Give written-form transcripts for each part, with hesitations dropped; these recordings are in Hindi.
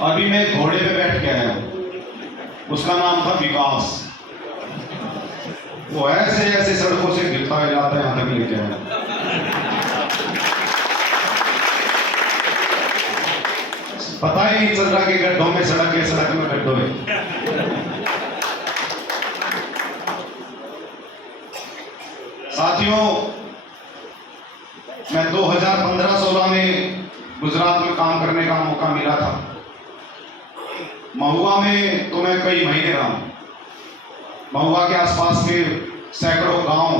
अभी मैं घोड़े पे बैठ के आया हूं, उसका नाम था विकास। वो ऐसे ऐसे सड़कों से गिरता है जाता है, यहां तक लेके आया। पता ही नहीं चल रहा कि गड्ढों में सड़क है, सड़क में गड्ढों है। साथियों, मैं 2015-16 में गुजरात में काम करने का मौका मिला था। महुआ में तो मैं कई महीने रहा हूं। महुआ के आसपास के सैकड़ों गांव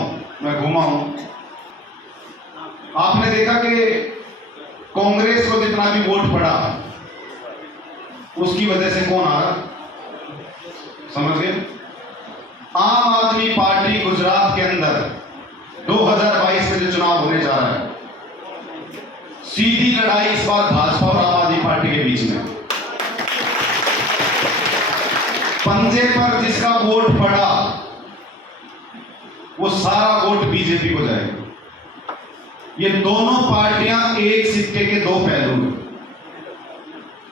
में घूमा हूं। आपने देखा कि कांग्रेस को जितना भी वोट पड़ा, उसकी वजह से कौन आ रहा, समझ गए? आम आदमी पार्टी गुजरात के अंदर 2022 में जो चुनाव होने जा रहा है, सीधी लड़ाई इस बार भाजपा और आम आदमी पार्टी के बीच में। पंजे पर जिसका वोट पड़ा, वो सारा वोट बीजेपी को जाएगा। ये दोनों पार्टियां एक सिक्के के दो पहलू हैं।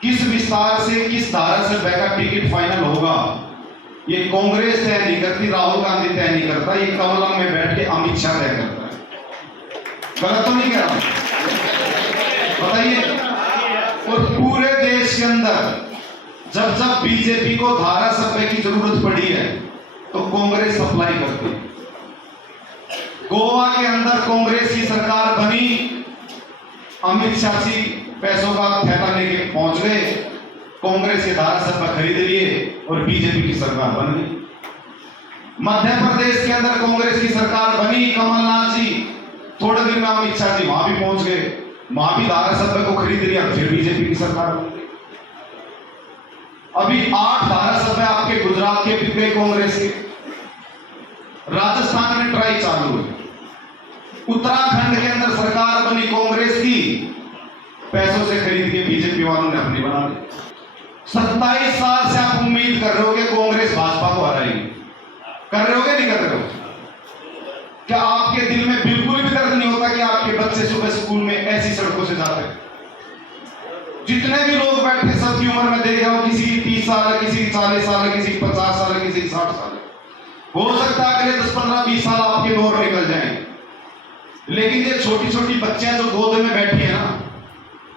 किस विस्तार से, किस धारासभा का टिकट फाइनल होगा, ये कांग्रेस तय नहीं करती, राहुल गांधी तय नहीं करता, ये कमलम में बैठ के अमित शाह तय करता है। गलत तो नहीं कह रहा, बताइए। और पूरे देश के अंदर जब जब बीजेपी को धारासभा की जरूरत पड़ी है, तो कांग्रेस सप्लाई करती है। गोवा के अंदर कांग्रेस की सरकार बनी, अमित शाह जी पैसों का थैला लेके पहुंच गए, कांग्रेस के धारासभा खरीद लिए और बीजेपी की सरकार बन गई। मध्य प्रदेश के अंदर कांग्रेस की सरकार बनी, कमलनाथ जी थोड़े दिन में अमित शाह जी वहां भी पहुंच गए, वहां भी धारासभा को खरीद लिया, फिर बीजेपी की सरकार बन गई। अभी 8 धारासभा आपके गुजरात के बिक गए कांग्रेस के। राजस्थान में ट्राई चालू है। उत्तराखंड के अंदर सरकार बनी कांग्रेस की, पैसों से खरीद के बीजेपी वालों ने अपनी बना ली। 27 साल से आप उम्मीद कर रहे हो कि कांग्रेस भाजपा को हराएगी। कर रहे हो क्या, नहीं कर रहे हो? क्या आपके दिल में बिल्कुल भी दर्द नहीं होता कि आपके बच्चे सुबह स्कूल में ऐसी सड़कों से जाते हैं? जितने भी लोग बैठे सबकी उम्र में देख रहा हूं, किसी की 30 साल है, किसी की 40 साल है, किसी की 50 साल है, किसी की 60 साल है। हो सकता है अगले 10, 15, 20 साल आपके दौर निकल जाएं, लेकिन ये छोटी छोटी बच्चियां जो गोद में बैठी है ना,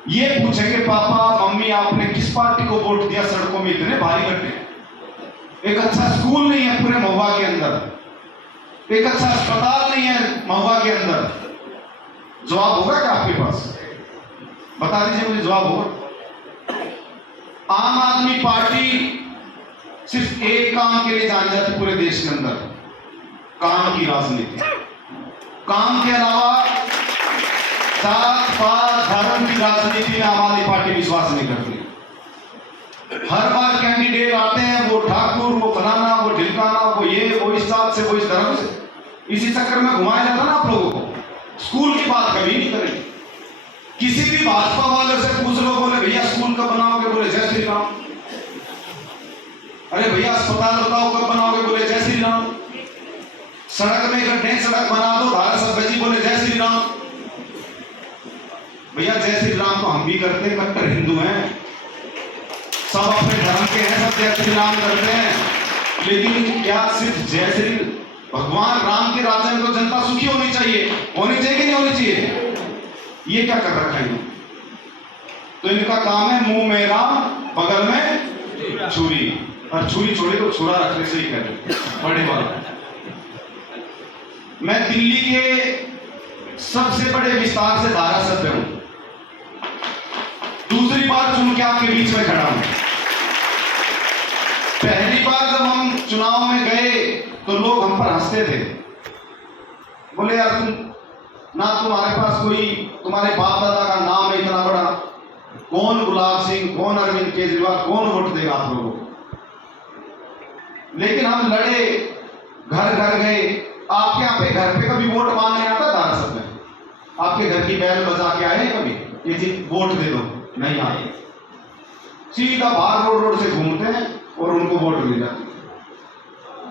ये पूछेंगे पापा मम्मी आपने किस पार्टी को वोट दिया, सड़कों में इतने भारी गड्ढे, एक अच्छा स्कूल नहीं है पूरे महुआ के अंदर, एक अच्छा अस्पताल नहीं है महुआ के अंदर। जवाब होगा क्या आपके पास? बता दीजिए मुझे, जवाब होगा? आम आदमी पार्टी सिर्फ एक काम के लिए जानी जाती पूरे देश के अंदर, काम की राजनीति। काम के अलावा जात पात धर्म की राजनीति में आम आदमी पार्टी विश्वास नहीं करती। हर बार कैंडिडेट आते हैं, वो ठाकुर, वो फलाना, वो ढिलकाना, वो ये, वो इस जात से, वो इस धर्म से, इसी चक्कर में घुमाया जाता ना आप लोगों को। स्कूल की बात कभी नहीं करेंगे। किसी भी भाजपा वाले से पूछ लो, बोले भैया स्कूल कब बनाओगे, बोले जय श्री राम। अरे भैया अस्पताल बताओ कब बनाओगे, बोले जय श्री राम। सड़क में गड्ढे, सड़क बना दो, धारासभा जी बोले जय श्री राम। भैया जय श्री राम तो हम भी करते हैं, कट्टर हिंदू हैं, सब अपने धर्म के हैं, सब जय श्री राम करते हैं। लेकिन क्या सिर्फ जय श्री भगवान राम के राज्य में तो जनता सुखी होनी चाहिए, होनी चाहिए कि नहीं होनी चाहिए? ये क्या कर रखा है? तो इनका काम है मुंह में राम, बगल में छुरी, और छुरी छोड़े तो छुरा रखने से ही कहते बड़े वाला। मैं दिल्ली के सबसे बड़े विस्तार से धारासभ्य हूं, दूसरी बार चुन के आपके बीच में खड़ा हूं। पहली बार जब हम चुनाव में गए तो लोग हम पर हंसते थे, बोले यार तुम ना, तुम्हारे पास कोई, तुम्हारे बाप दादा का नाम है इतना बड़ा, कौन गुलाब सिंह, कौन अरविंद केजरीवाल, कौन वोट देगा आप लोगों को? लेकिन हम लड़े, घर घर गए। आपके यहाँ पे घर पे कभी वोट मांगने आता धारासभा? आपके घर की बैल बजा के आए कभी ये जी वोट दे दो? नहीं आते, सीधा बाहर रोड से घूमते हैं और उनको वोट मिल जाती है।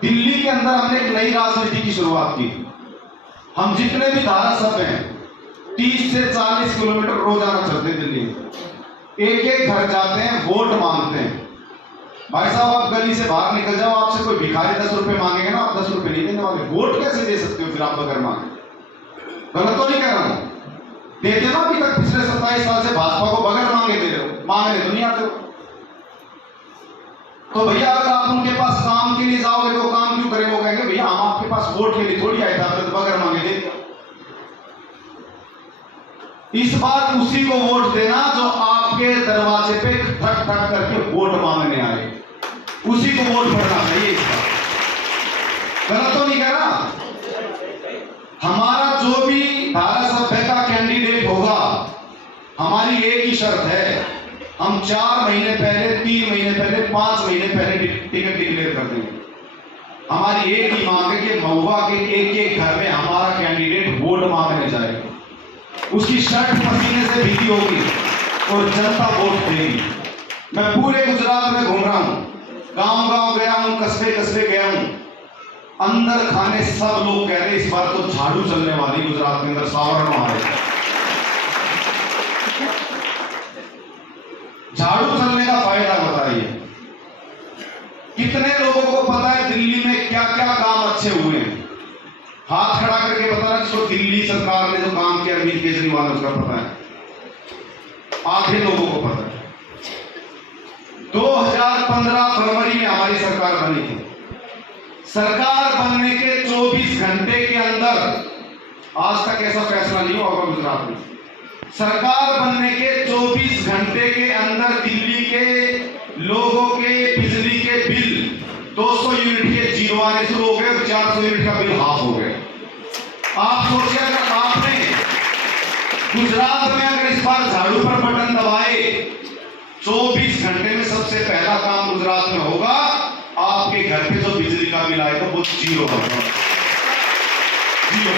दिल्ली के अंदर हमने एक नई राजनीति की शुरुआत की। हम जितने भी धारासभ्य हैं 30 से 40 किलोमीटर रोजाना चलते दिल्ली में। एक एक घर जाते हैं, वोट मांगते हैं। भाई साहब, आप गली से बाहर निकल जाओ, आपसे कोई भिखारी 10 रुपए मांगेगा ना, आप 10 रुपए नहीं देने वाले। वोट कैसे दे सकते हो फिर आप बगैर मांगे? गलत तो नहीं कह रहा हूं? देते हो ना अभी तक, पिछले 27 साल से भाजपा को बगैर मांगे दे रहे हो, मांगने तो नहीं आते हो। तो भैया अगर आप उनके पास काम के लिए जाओगे तो काम क्यों करें? वो कहेंगे भैया हम आपके पास वोट के लिए थोड़ी आए थे, आपने तो बगैर मांगे दे दिया। इस बार उसी को वोट देना जो आपके दरवाजे पे ठक ठक करके वोट मांगने आए, उसी को वोट पड़ना चाहिए। इस बार गलत तो नहीं कह रहा? हमारा जो भी धारासभ्य का कैंडिडेट होगा, हमारी एक ही शर्त है, हम 4 महीने पहले, 3 महीने पहले, 5 महीने पहले टिकट डिक्लेयर कर देंगे। हमारी एक ही मांग है कि महुआ के एक एक घर में हमारा कैंडिडेट वोट मांगने जाएगा, उसकी शर्ट पसीने से भीगी होगी और जनता वोट देगी। मैं पूरे गुजरात में घूम रहा हूं, गांव गांव गया हूं, कस्बे कस्बे गया हूं, अंदर खाने सब लोग कह रहे इस बार तो झाड़ू चलने वाली गुजरात के अंदर, सावरण हमारे। झाड़ू चलने का फायदा बताइए? कितने लोगों को पता है दिल्ली में क्या क्या काम अच्छे हुए हैं? हाथ खड़ा करके बताना जिसको दिल्ली सरकार ने जो काम किया अरविंद केजरीवाल ने, उसका पता है। आधे लोगों को पता है। 2015 फरवरी में हमारी सरकार बनी थी। सरकार बनने के 24 घंटे के अंदर, आज तक ऐसा फैसला नहीं हुआ होगा गुजरात में, सरकार बनने के 24 घंटे के अंदर दिल्ली के लोगों के बिजली के बिल 200 यूनिट के जीरो आने शुरू हो गए और 400 यूनिट का बिल हाफ हो गया। आप सोचिए, अगर आपने गुजरात में अगर इस बार झाड़ू पर बटन दबाए, 24 घंटे में सबसे पहला काम गुजरात में होगा, आपके घर पे जो बिजली का बिल आएगा वो जीरो होगा। जीरो।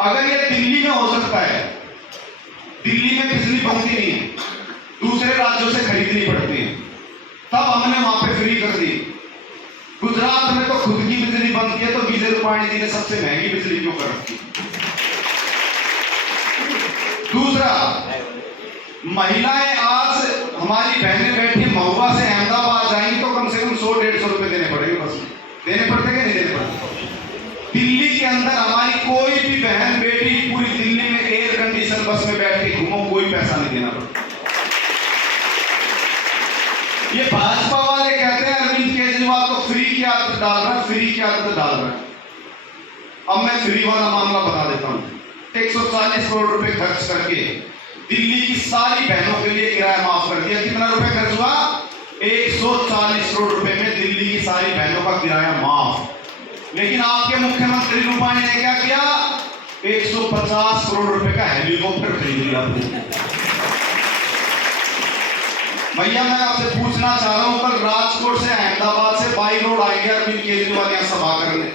अगर ये दिल्ली में हो सकता है, दिल्ली में बिजली बनती नहीं है, दूसरे राज्यों से खरीदनी पड़ती है, तब हमने वहां पे फ्री कर दी। गुजरात में तो खुद की बिजली बनती है, तो विजय रूपाणी जी ने सबसे महंगी बिजली क्यों कर रखी? दूसरा, महिलाएं आज हमारी बहनें बैठी महुआ से अहमदाबाद जाएंगी तो कम से कम 100-150 रुपए देने पड़ेंगे, बस देने पड़ते कि नहीं देने पड़ते? दिल्ली के अंदर हमारी कोई भी बहन बेटी पूरी दिल्ली में एयर कंडीशन बस में बैठ के घूमो, कोई पैसा नहीं देना पड़ता। ये भाजपा वाले कहते हैं अरविंद केजरीवाल तो फ्री की आदत डाल रहा है, फ्री की आदत डाल रहा है। अब मैं फ्री वाला मामला बता देता हूं। 140 करोड़ रुपए खर्च करके दिल्ली की सारी बहनों के लिए किराया माफ कर दिया। कितना रुपए खर्च हुआ? 140 करोड़ रुपए में दिल्ली की सारी बहनों का किराया माफ। लेकिन आपके मुख्यमंत्री रूपाणी ने क्या किया? 150 करोड़ रुपए का हेलीकॉप्टर खरीद लिया। भैया मैं आपसे पूछना चाह रहा हूं, कल राजकोट से अहमदाबाद से बाई रोड आएंगे अरविंद केजरीवाल यहां सभा करने,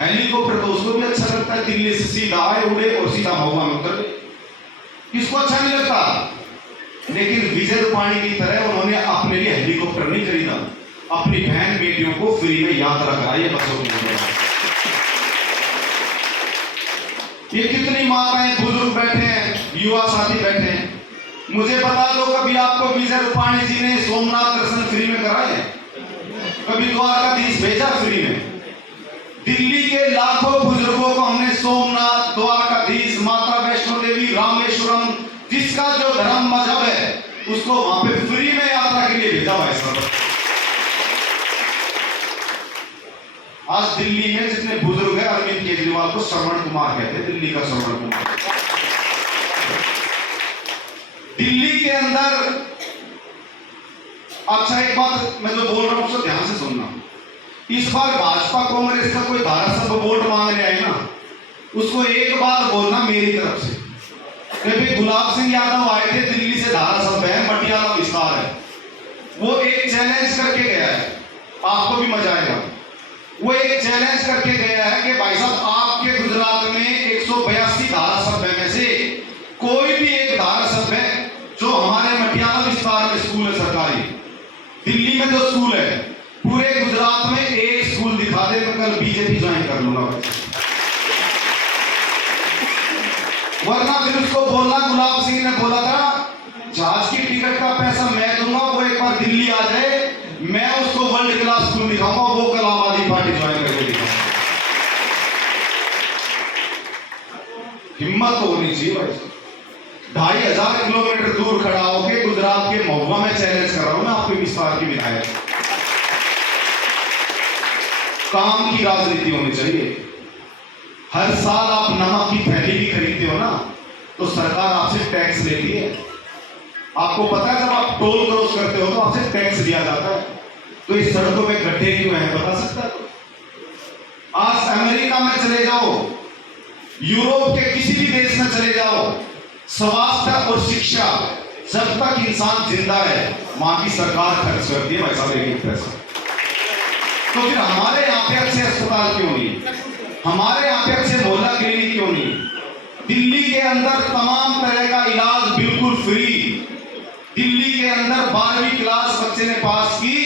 हेलीकॉप्टर तो उसको भी अच्छा लगता है, दिल्ली से सीधा आए, उड़े और सीधा महुआ में उतर गए। किसको अच्छा नहीं लगता? लेकिन विजय रूपाणी की तरह उन्होंने अपने लिए हेलीकॉप्टर नहीं खरीदा, अपनी बहन बेटियों को फ्री में यात्रा कराई बसों में। ये कितनी माताएं बुजुर्ग बैठे हैं, युवा साथी बैठे हैं, मुझे बता दो कभी आपको विजय रूपाणी जी ने सोमनाथ दर्शन फ्री में कराए? कभी द्वारकाधीश भेजा फ्री में? दिल्ली के लाखों बुजुर्गों को हमने सोमनाथ, द्वारकाधीश, माता वैष्णो देवी, रामेश्वरम, जिसका जो धर्म मजहब है उसको वहां पे फ्री में यात्रा के लिए भेजा भाई साहब। आज दिल्ली में जितने बुजुर्ग हैं, अरविंद केजरीवाल को श्रवण कुमार कहते हैं, दिल्ली का श्रवण कुमार। दिल्ली के अंदर, अच्छा एक बात मैं जो बोल रहा हूं उसको ध्यान से सुनना। इस बार भाजपा कांग्रेस का कोई धारासभ्य वोट मांगने आए ना, उसको एक बात बोलना मेरी तरफ से। जब गुलाब सिंह यादव आए थे, दिल्ली से धारासभ्य है, पटियाला विस्तार है, वो एक चैलेंज करके गया है, आपको भी मजा आएगा। वो एक चैलेंज करके गया है कि भाई साहब आपके गुजरात में 182 धारासभ्य में से कोई भी एक धारासभ्य जो हमारे मटियाला विस्तार में स्कूल है सरकारी, दिल्ली में जो स्कूल है, पूरे गुजरात में एक स्कूल दिखा दे, मैं कल बीजेपी ज्वाइन कर लूंगा। वरना फिर उसको बोलना, गुलाब सिंह ने बोला था जहाज की टिकट का पैसा मैं दूंगा, वो एक बार दिल्ली आ जाए, मैं उसको वर्ल्ड क्लास स्कूल दिखाऊंगा, वो कल आम आदमी पार्टी ज्वाइन करके दिखाऊंगा। हिम्मत तो होनी चाहिए भाई। 2500 किलोमीटर दूर खड़ा होकर गुजरात के महुआ में चैलेंज कर रहा हूं मैं आपके विस्तार की विधायक। काम की राजनीति होनी चाहिए। हर साल आप नमक की थैली भी खरीदते हो ना, तो सरकार आपसे टैक्स लेती है। आपको पता है जब आप टोल क्रॉस करते हो तो आपसे टैक्स लिया जाता है। तो इस सड़कों में गड्ढे क्यों हैं बता सकता है? आज अमेरिका में चले जाओ, यूरोप के किसी भी देश में चले जाओ, स्वास्थ्य और शिक्षा जब तक इंसान जिंदा है वहां की सरकार खर्च करती है भाई साहब एक पैसा। तो फिर हमारे यहाँ पे अच्छे अस्पताल क्यों नहीं, हमारे यहाँ पे अच्छे मोहल्ला क्लिनिक क्यों नहीं? दिल्ली के अंदर तमाम तरह का इलाज बिल्कुल फ्री। दिल्ली के अंदर 12वीं क्लास बच्चे ने पास की,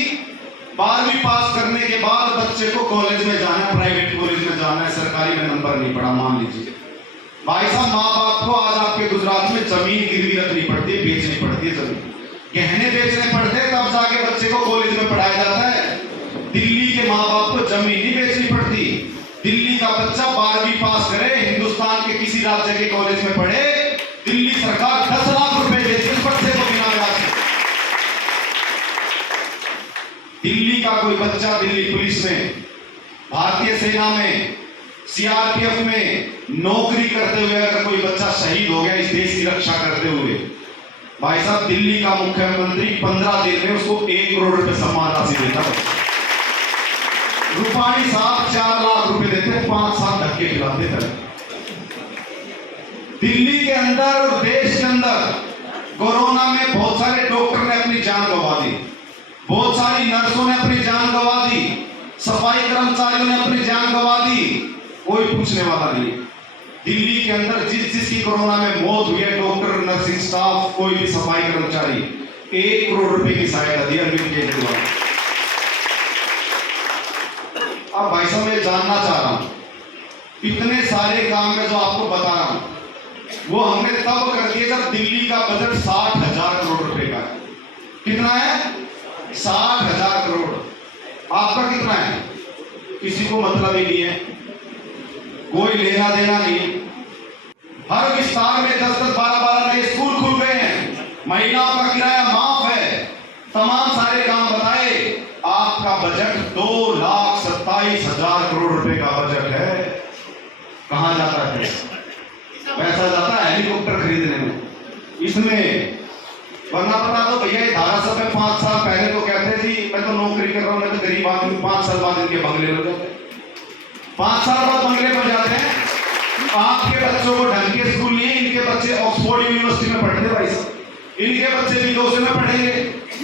12वीं पास करने के बाद बच्चे को कॉलेज में जाना है, प्राइवेट कॉलेज में जाना है, सरकारी में नंबर नहीं पड़ा मान लीजिए भाई साहब। माँ बाप को आज आपके गुजरात में जमीन गिरवी रखनी पड़ती है, बेचनी पड़ती है, जमीन गहने बेचने पड़ते हैं, तब जाके बच्चे को कॉलेज में पढ़ाया जाता है। दिल्ली के माँ बाप को जमीन नहीं बेचनी पड़ती। दिल्ली का बच्चा 12वीं पास करे, हिंदुस्तान के किसी राज्य के कॉलेज में पढ़े, दिल्ली सरकार 10 लाख रुपए देती है बच्चे को बिना ब्याज के। दिल्ली का कोई बच्चा दिल्ली पुलिस में, भारतीय सेना में, सीआरपीएफ में नौकरी करते हुए अगर कोई बच्चा शहीद हो गया इस देश की रक्षा करते हुए, भाई साहब दिल्ली का मुख्यमंत्री 15 दिन में उसको 1 करोड़ रुपए सम्मान राशि देता है। रूपाणी साहब 4 लाख रुपए देते, 5 साल धक्के खिलाते थे। दिल्ली के अंदर और देश के अंदर कोरोना में बहुत सारे डॉक्टर ने अपनी जान गंवा दी, बहुत सारी नर्सों ने अपनी जान गंवा दी, सफाई कर्मचारियों ने अपनी जान गंवा दी, कोई पूछने वाला नहीं। दिल्ली के अंदर जिसकी कोरोना में मौत हुई है, डॉक्टर, नर्सिंग स्टाफ, कोई भी सफाई कर्मचारी, 1 करोड़ रुपए की सहायता दी अरविंद केजरीवाल। अब भाई साहब मैं जानना चाह रहा हूं, इतने सारे काम में जो आपको बता रहा हूं वो हमने तब कर दिए जब दिल्ली का बजट 60,000 करोड़ रुपए का है। कितना है? 60,000 करोड़। आपका कितना है? किसी को मतलब ही नहीं है, कोई लेना देना नहीं। हर विस्तार में 10-10, 12-12 नए स्कूल खुल गए हैं, महिलाओं का किराया माफ है, तमाम सारे काम बताए। आपका बजट 2,27,000 करोड़ रुपए का बजट है। कहां जाता है पैसा? जाता है हेलीकॉप्टर खरीदने में, इसमें। वरना बता दो भैया, धारासभा 5 साल पहले तो कहते थे मैं तो नौकरी कर रहा हूं, मैं तो गरीब आदमी, 5 साल बाद इनके बंगले हो जाते, 5 साल बाद बंगले बन जाते हैं। आपके बच्चों को ढंग के स्कूल नहीं, इनके बच्चे ऑक्सफोर्ड यूनिवर्सिटी में पढ़ते भाई साहब, इनके बच्चे भी 2 में पढ़ेंगे।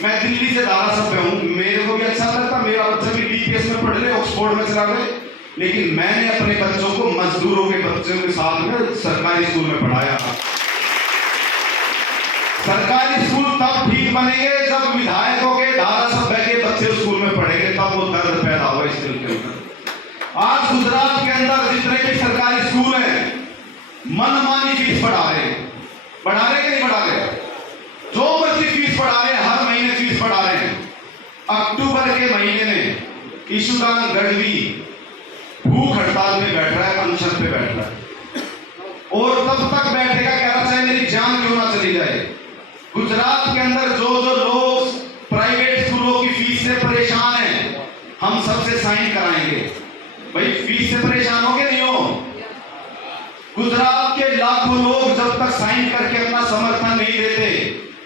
मैं दिल्ली से धारासभ्य हूं, मेरे को भी अच्छा लगता, मेरा बच्चा भी डीपीएस में पढ़ ले, ऑक्सफोर्ड में चला गए, लेकिन मैंने अपने बच्चों को मजदूरों के बच्चों के साथ में सरकारी स्कूल में पढ़ाया। सरकारी स्कूल तब ठीक बनेंगे जब विधायकों के, धारासभ्य के बच्चे स्कूल में पढ़ेंगे, तब वो दर्द पैदा होगा इस दिल के अंदर। आज गुजरात के अंदर जितने भी सरकारी स्कूल हैं मनमानी फीस बढ़ा रहे हैं, बढ़ा रहे कि नहीं बढ़ा रहे? जो मर्जी फीस बढ़ा रहे हैं, हर महीने फीस बढ़ा रहे हैं। अक्टूबर के महीने में ईशुदान गढ़वी भूख हड़ताल में बैठ रहा है, अनशन पे बैठ रहा है, और तब तक बैठेगा कह रहा चाहे मेरी जान क्यों ना चली जाए। गुजरात के अंदर जो लोग प्राइवेट स्कूलों की फीस से परेशान हैं, हम सबसे साइन कराएंगे। भाई फीस से परेशान हो गए नहीं हो? गुजरात के लाखों लोग जब तक साइन करके अपना समर्थन नहीं देते,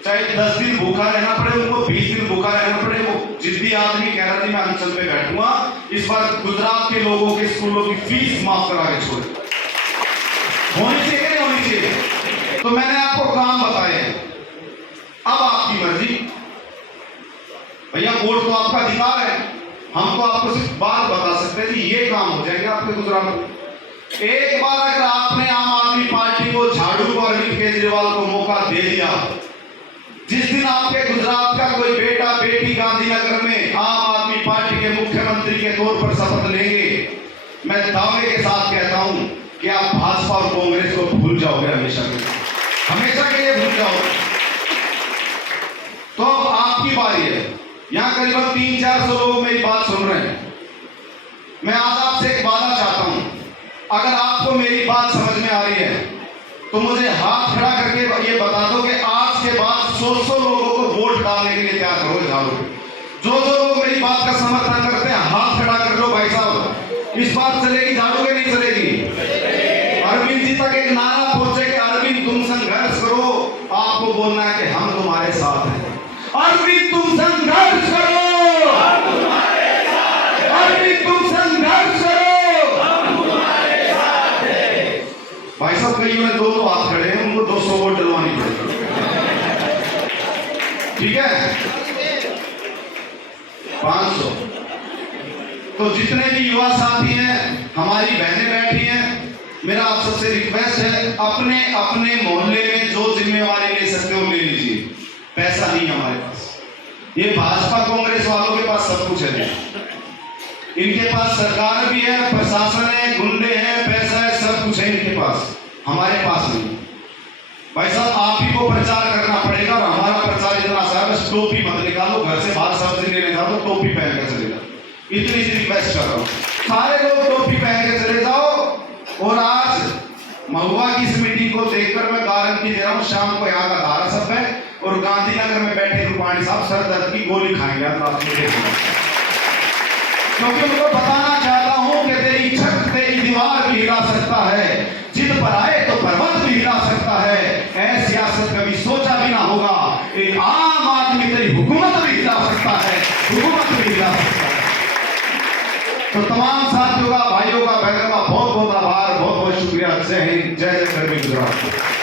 चाहे 10 दिन भूखा रहना पड़े उनको, 20 दिन भूखा रहना पड़े, वो जिद्दी आदमी कह रहा थी मैं अनशन पे बैठूंगा, इस बार गुजरात के लोगों के स्कूलों की फीस माफ करा के छोड़े। होनी चाहिए नहीं होनी चाहिए? तो मैंने आपको काम बताए, अब आपकी मर्जी भैया, वोट तो आपका अधिकार है, हम तो आपको सिर्फ बात बता सकते हैं कि ये काम हो जाएंगे आपके गुजरात में। एक बार अगर आपने आम आदमी पार्टी को, झाड़ू को, अरविंद केजरीवाल को मौका दे दिया, जिस दिन आपके गुजरात का कोई बेटा बेटी गांधीनगर में आम आदमी पार्टी के मुख्यमंत्री के तौर पर शपथ लेंगे, मैं दावे के साथ कहता हूं कि आप भाजपा और कांग्रेस को भूल जाओगे हमेशा के लिए, हमेशा के लिए भूल जाओगे। तो अब आपकी बारी है। यहां करीबन 300-400 लोग मेरी बात सुन रहे हैं। मैं आज आपसे एक वादा चाहता हूं, अगर आपको मेरी बात समझ में आ रही है तो मुझे हाथ खड़ा करके ये बता दो कि आज के बाद 100 लोगों को वोट डालने के लिए क्या करोगे झाड़ू। जो लोग मेरी बात का समर्थन करते हैं हाथ खड़ा कर लो भाई साहब। इस बात चलेगी झाड़ू के नहीं चलेगी? अरविंद जी तक एक नारा पहुंचे कि अरविंद तुम संघर्ष करो, आपको बोलना है कि हम तुम्हारे साथ हैं। अरविंद तुम संघर्ष करो, अरविंद तुम संघर्ष करो, भाई साहब। कईयों ने 2 हाथ खड़े हैं, उनको 200 वोट डलवानी पड़ेगी, ठीक है? 500। तो जितने भी युवा साथी हैं, हमारी बहनें बैठी हैं, मेरा आप सबसे रिक्वेस्ट है, अपने अपने मोहल्ले में जो जिम्मेवारी ले सकते हो ले लीजिए। पैसा नहीं है हमारे पास, ये भाजपा कांग्रेस वालों के पास सब कुछ है। इनके पास सरकार भी है, प्रशासन है, गुंडे हैं, पैसा है, सब कुछ है इनके पास, हमारे पास नहीं। भाई साहब आप ही को प्रचार करना पड़ेगा, और हमारा प्रचार इतना आसान है, टोपी मत निकालो, घर से बाहर सब्जी लेने जाओ तो टोपी पहन कर चले जाओ। इतनी सी रिक्वेस्ट कर रहा हूँ, सारे लोग टोपी पहन के चले जाओ। और आज महुआ की इस मीटिंग को देखकर मैं गारंटी दे रहा हूँ, शाम को यहाँ का धारासभ्य है और गांधीनगर में बैठे रूपाणी साहब सर दर्द की गोली खाएंगे रात में, क्योंकि उनको बताना चाहता हूं कि तेरी छत तेरी दीवार भी हिला सकता है, जिद पर आए तो पर्वत भी हिला सकता है। ऐसी सियासत कभी सोचा भी ना होगा, एक आम आदमी तेरी हुकूमत भी हिला सकता है, हुकूमत भी हिला सकता है। तो तमाम साथियों का, भाइयों का, बहनों का बहुत बहुत आभार, बहुत बहुत शुक्रिया। जय हिंद, जय जय गरवी गुजरात।